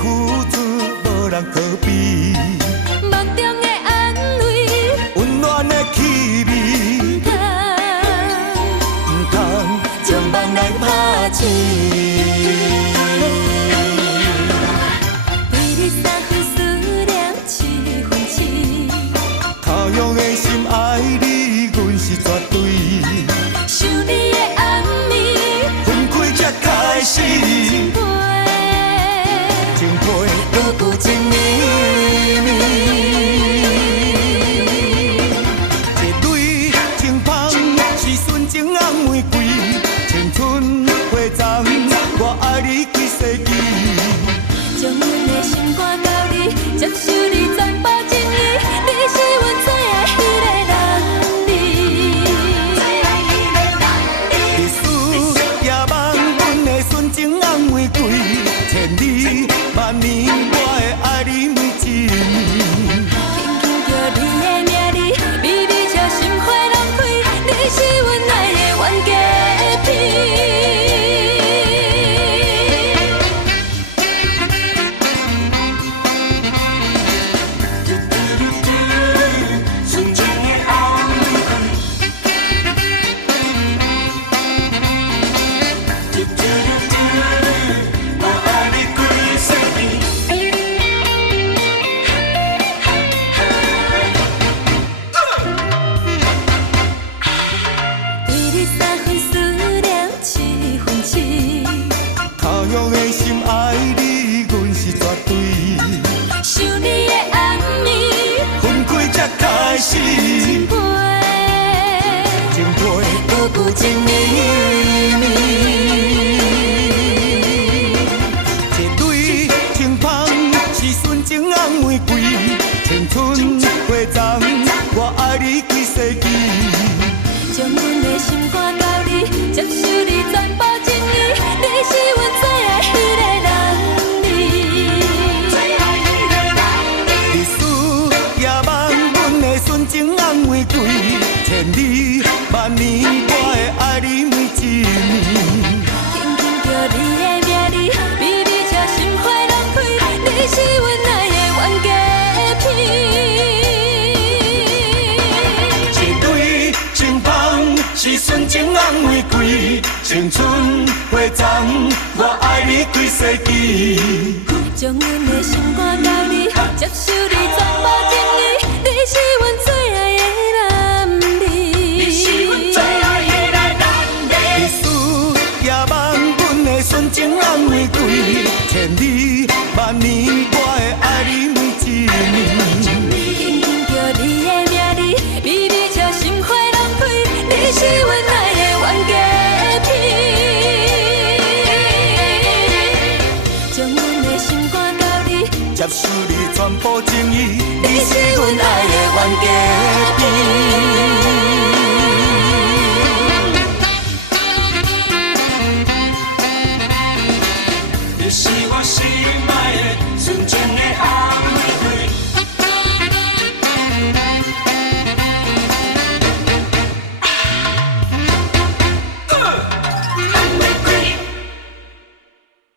付出，无人可比。梦中的安慰，温暖的气味，唔通将梦来拍醒。对你三分思念，七分痴。他用的心爱你，阮是绝对。想你的暗暝，分开才开始，情杯，情配搁有一绵绵。一蕊情芳，是纯情红玫瑰，青春花丛，我爱你几世纪。将阮的心肝交你，接受你全部情意，你是阮最爱迄个人儿。历史也望阮的纯情红玫瑰，千里万年我会爱你每一年。轻轻叫你的名字，微微笑心花拢开，你是阮爱的冤家片。对你三分思念，七分痴。他用的心爱你，阮是绝对。想你的暗暝，分开才开始，情杯，情配搁有一绵绵。一蕊情芳，是纯情红玫瑰，青春花丛，我爱你几世纪。将阮的心肝交你，接受你全部情意，你是阮最爱迄个人儿。历史也望阮的纯情红玫瑰，千里万年我会爱你每一年。轻轻叫你的名字，微微笑心花拢开，你是阮爱的冤家片。一蕊情芳，是纯情红玫瑰，青春花丛，我爱你几世纪。将阮的心肝交你，接受你全部情意，你是阮最爱的男儿。历史也望阮的纯情红玫瑰，千里万年我会爱你每一年。轻轻叫你的名字，微微笑心花拢开，你是阮爱的冤家片。将阮的心肝交你，接受你全部情意，你是阮爱的冤家片。你是我心爱的纯情